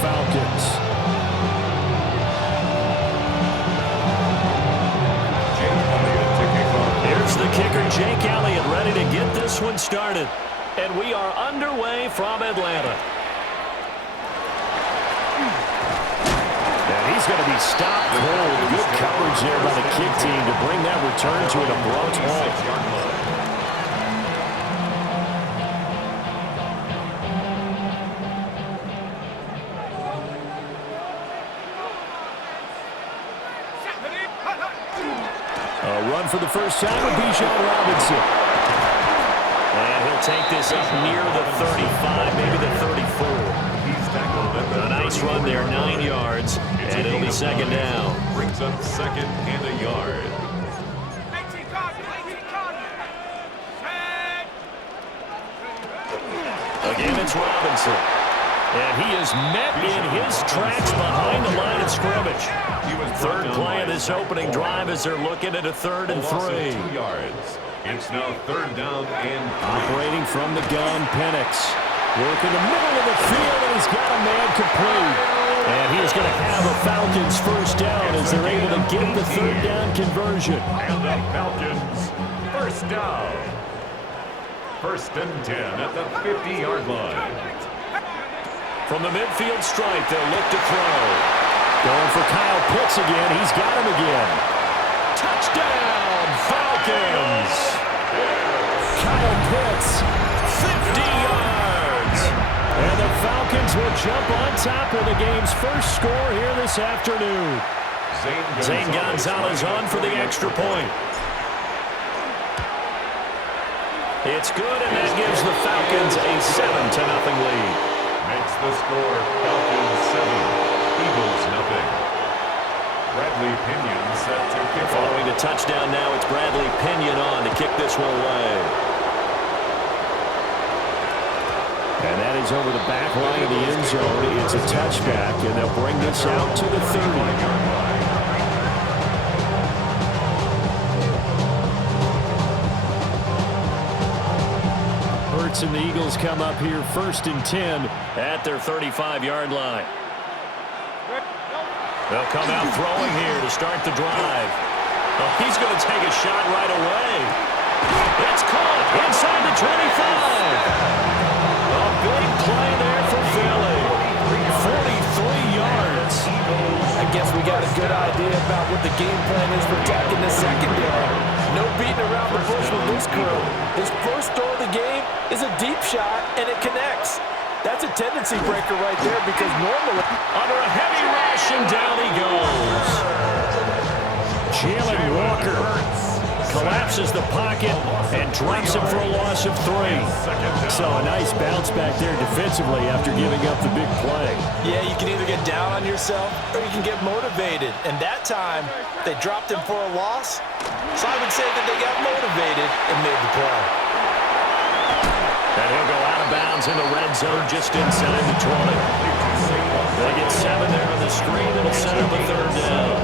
Falcons. Here's the kicker, Jake Elliott, ready to get this one started. And we are underway from Atlanta. And he's going to be stopped cold. Good coverage there by the kick team to bring that return to an abrupt halt. A run for the first time with Bijan Robinson. And he'll take this up near the 35, maybe the 34. A nice run there, 9 yards, and it'll be second down. Brings up second and a yard. Again, it's Robinson. And he is met in his tracks behind the line of scrimmage. Third play of this opening drive as they're looking at a 3rd and 3. 2 yards. It's now 3rd down and 3. Operating from the gun, Penix. Working the middle of the field, and he's got a man complete. And he is going to have a Falcons first down as they're able to get the 3rd down conversion. And the Falcons first down. 1st and 10 at the 50-yard line. From the midfield stripe, they'll look to throw. Going for Kyle Pitts again. He's got him again. Touchdown, Falcons. Kyle Pitts, 50 yards. And the Falcons will jump on top of the game's first score here this afternoon. Zane Gonzalez on for the extra point. It's good, and that gives the Falcons a 7-0 lead. Makes the score Falcons 7, Eagles nothing. Bradley Pinion set to kick. Following the touchdown now, it's Bradley Pinion on to kick this one away. And that is over the back line of the end zone. It's a touchback, and they'll bring this out to the 30-yard line. And the Eagles come up here 1st and 10 at their 35-yard line. They'll come out throwing here to start the drive. Oh, he's going to take a shot right away. It's caught inside the 25. A big play there for Philly. 43 yards. I guess we got a good idea about what the game plan is for attacking the secondary. No beating around the bush with this crew. His first throw of the game is a deep shot, and it connects. That's a tendency breaker right there because normally... Under a heavy rush, and down he goes. Jalen Walker collapses the pocket and drops him for a loss of 3. So a nice bounce back there defensively after giving up the big play. Yeah, you can either get down on yourself or you can get motivated. And that time, they dropped him for a loss. So I would say that they got motivated and made the play. And he'll go out of bounds in the red zone just inside the 20. They get 7 there on the screen. It'll set up a 3rd down.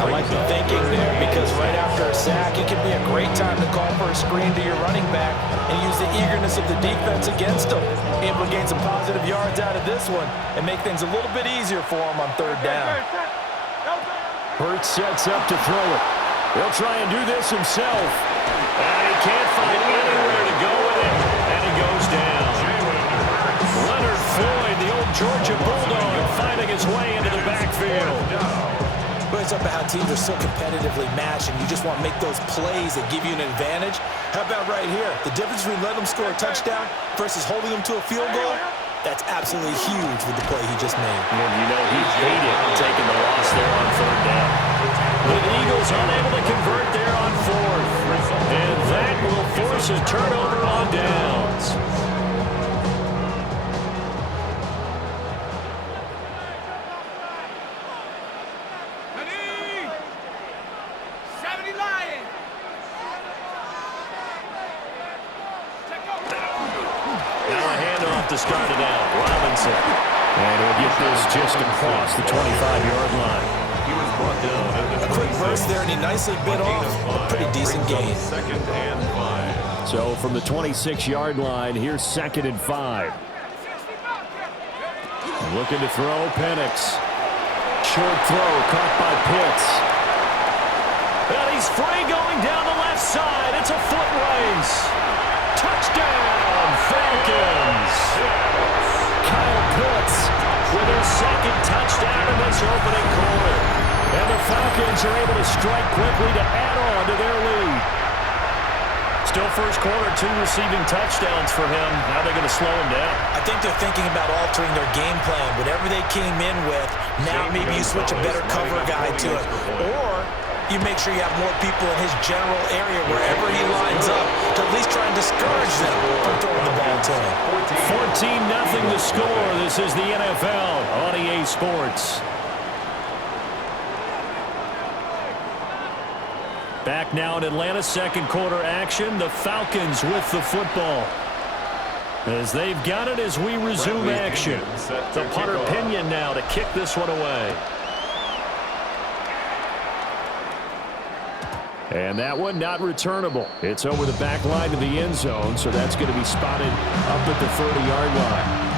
I like the thinking there because right after a sack, it can be a great time to call for a screen to your running back and use the eagerness of the defense against them. Able to gain some positive yards out of this one and make things a little bit easier for them on 3rd down. Hurts sets up to throw it. He'll try and do this himself. And he can't find anywhere to go with it, and he goes down. Leonard Floyd, the old Georgia Bulldog, finding his way into the backfield. But it's up to how teams are so competitively matched, and you just want to make those plays that give you an advantage. How about right here? The difference between letting them score a touchdown versus holding them to a field goal, that's absolutely huge with the play he just made. And you know he hated taking the loss there on 3rd down. The Eagles unable to convert there on 4th. And that will force a turnover on downs. To start it out, Robinson. And he'll get this just across the 25-yard line. He was brought down. A quick burst there, and he nicely bit off a pretty decent gain. 2nd and 5. So from the 26-yard line, here's 2nd and 5. Looking to throw, Penix. Short throw, caught by Pitts. And he's free going down the left side. It's a foot race. Touchdown, Falcons. Kyle Pitts with his second touchdown in this opening quarter. And the Falcons are able to strike quickly to add on to their lead. Still first quarter, 2 receiving touchdowns for him. How are they going to slow him down? I think they're thinking about altering their game plan. Whatever they came in with, now maybe you switch a better cover guy to it. Or you make sure you have more people in his general area wherever he lines up to at least try and discourage them from throwing the ball to him. 14-0 the score. This is the NFL on EA Sports. Back now in Atlanta, second quarter action. The Falcons with the football. As they've got it as we resume action. The punter Pinion now to kick this one away. And that one not returnable. It's over the back line to the end zone, so that's going to be spotted up at the 30-yard line.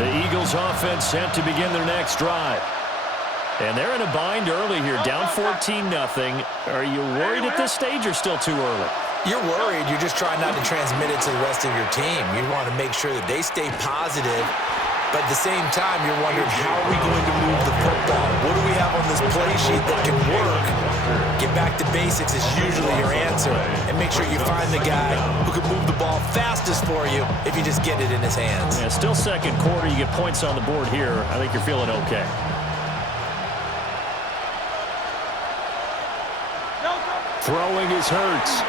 The Eagles offense set to begin their next drive. And they're in a bind early here, down 14-0. Are you worried at this stage or still too early? You're worried. You're just trying not to transmit it to the rest of your team. You want to make sure that they stay positive. But at the same time, you're wondering, how are we going to move the football? What do we have on this play sheet that can work? Get back to basics is usually your answer. And make sure you find the guy who can move the ball fastest for you if you just get it in his hands. Yeah, still second quarter. You get points on the board here. I think you're feeling okay. Throwing is Hurts.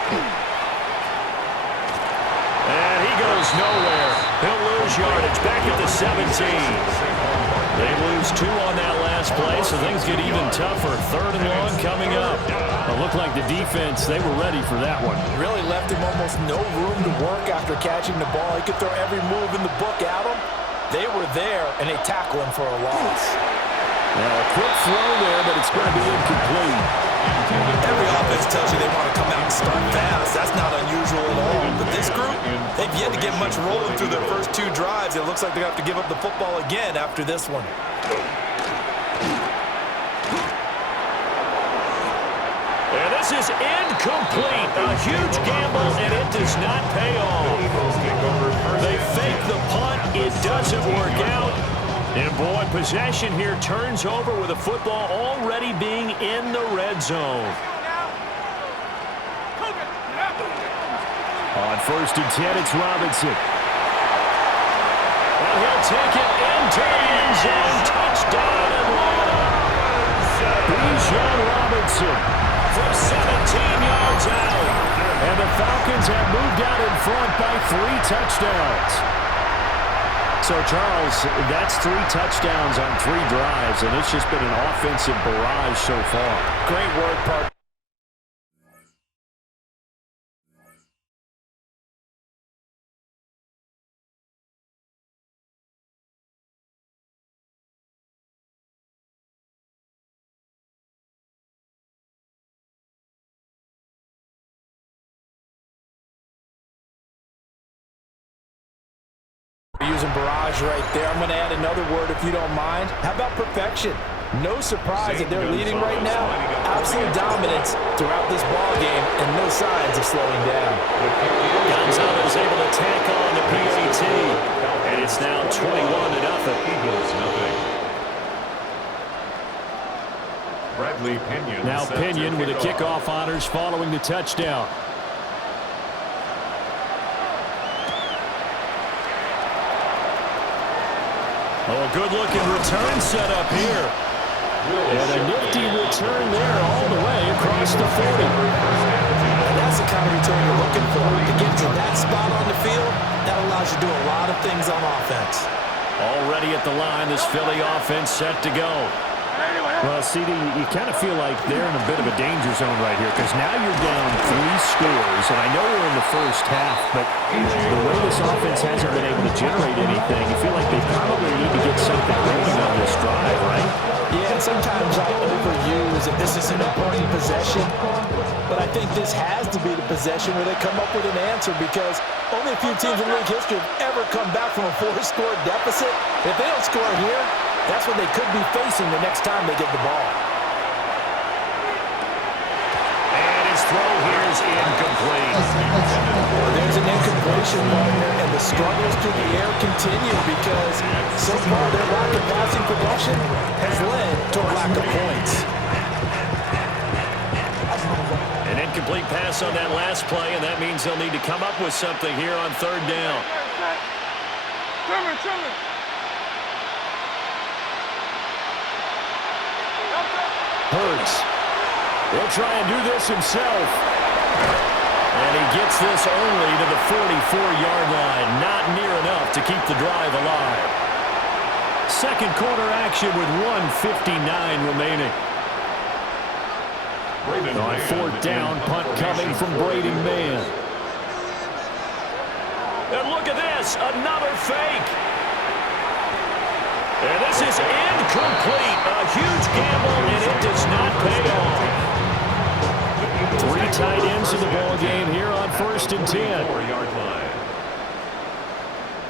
And he goes nowhere. He'll lose yardage back at the 17. They lose 2 on that last play, so things get even tougher. 3rd and long coming up. It looked like the defense, they were ready for that one. Really left him almost no room to work after catching the ball. He could throw every move in the book at him. They were there, and they tackle him for a loss. Now, a quick throw there, but it's going to be incomplete. Every offense tells you they want to come out and start fast. That's not unusual at all. But this group, they've yet to get much rolling through their first 2 drives. It looks like they're going to have to give up the football again after this one. And this is incomplete. A huge gamble, and it does not pay off. They fake the punt. It doesn't work out. And, boy, possession here turns over with the football already being in the red zone. On 1st and 10, it's Robinson. And he'll take it into the end zone. Touchdown, Atlanta. Bijan Robinson from 17 yards out. And the Falcons have moved out in front by 3 touchdowns. So, Charles, that's 3 touchdowns on 3 drives, and it's just been an offensive barrage so far. Great work, partner. Using barrage right there. I'm going to add another word if you don't mind. How about perfection? No surprise that they're leading right now. Absolute dominance throughout this ball game and no signs of slowing down. Gonzalez able to tack on the PAT. And it's now 21-0. Eagles nothing. Bradley Pinion. Now Pinion with the kickoff honors following the touchdown. Oh, good-looking return set up here. And a nifty return there all the way across the 40. And that's the kind of return you're looking for. To get to that spot on the field, that allows you to do a lot of things on offense. Already at the line, this Philly offense set to go. Well, CD, you kind of feel like they're in a bit of a danger zone right here because now you're down 3 scores, and I know we're in the first half, but the way this offense hasn't been able to generate anything, you feel like they probably need to get something going on this drive, right? Yeah, and sometimes I overuse if this is an important possession, but I think this has to be the possession where they come up with an answer, because only a few teams in league history have ever come back from a 4-score deficit. If they don't score here, that's what they could be facing the next time they get the ball. And his throw here is incomplete. There's an incompletion partner, and the struggles through the air continue because so far their lack of passing production has led to a lack of points. An incomplete pass on that last play, and that means they'll need to come up with something here on third down. Hurts. He'll try and do this himself. And he gets this only to the 44-yard line. Not near enough to keep the drive alive. Second quarter action with 1:59 remaining. On fourth down, punt coming from Brady Mann. And look at this, another fake. And this is incomplete. A huge gamble, and it does not pay off. 3 tight ends in the ball game here on 1st and 10. 4-yard line.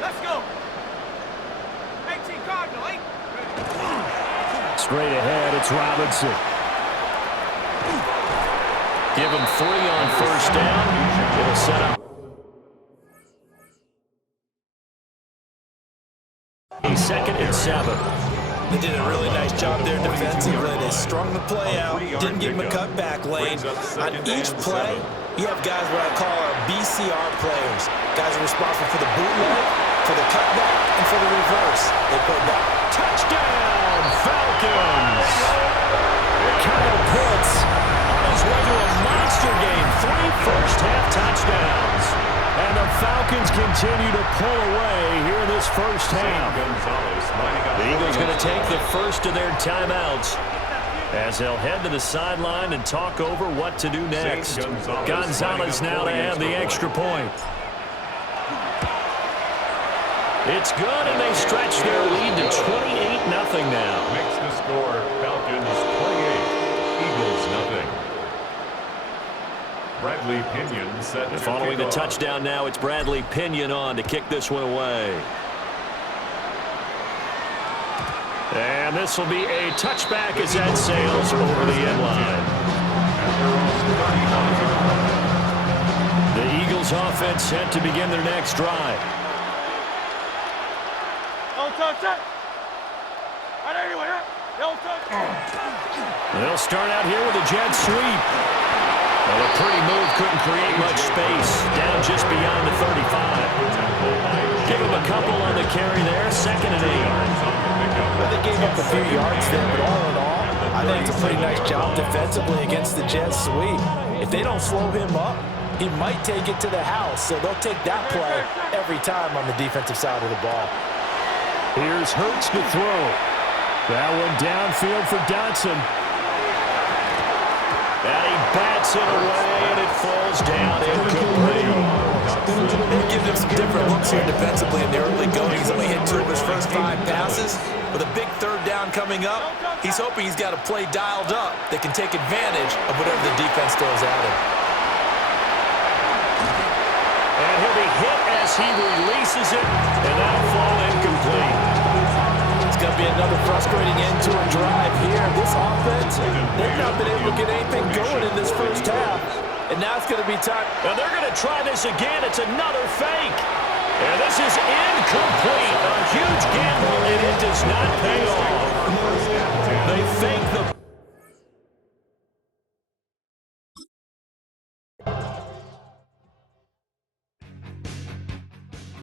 Let's go. 18 Cardinal, 8. Straight ahead, it's Robinson. Give him 3 on first down. It'll set up a 2nd and 7. They did a really nice job there defensively. They strung the play out, didn't give him a cutback lane. On each play, you have guys what I call our BCR players. Guys are responsible for the bootleg, for the cutback, and for the reverse. They put that. Touchdown, Falcons! Kyle Pitts on his way to a monster game. 3 first-half touchdowns. And the Falcons continue to pull away here in this first half. The Eagles going to take the first of their timeouts as they'll head to the sideline and talk over what to do next. Gonzalez now to add the extra point. It's good, and they stretch their lead to 28-0 now. Makes the score Falcons 28, Eagles nothing. Bradley Pinion set to following the touchdown now, it's Bradley Pinion on to kick this one away. And this will be a touchback as that sails over the end line. The Eagles offense set to begin their next drive. They'll start out here with a jet sweep. Well, a pretty move couldn't create much space. Down just beyond the 35. Give him a couple on the carry there. 2nd and 8. Well, they gave up a few yards there, but all in all, I think it's a pretty nice job defensively against the jet sweep. If they don't slow him up, he might take it to the house. So they'll take that play every time on the defensive side of the ball. Here's Hurts to throw. That one downfield for Dotson. And he bats it away, and it falls down incomplete. They give him some different looks here defensively in the early going. He's only hit 2 of his first 5 passes. With a big third down coming up, he's hoping he's got a play dialed up that can take advantage of whatever the defense throws at him. And he'll be hit as he releases it, and that'll fall incomplete. It's going to be another frustrating end to a drive here. This offense, they've not been able to get anything going in this first half. And now it's going to be time. Now they're going to try this again. It's another fake. And this is incomplete. A huge gamble, and it does not pay off.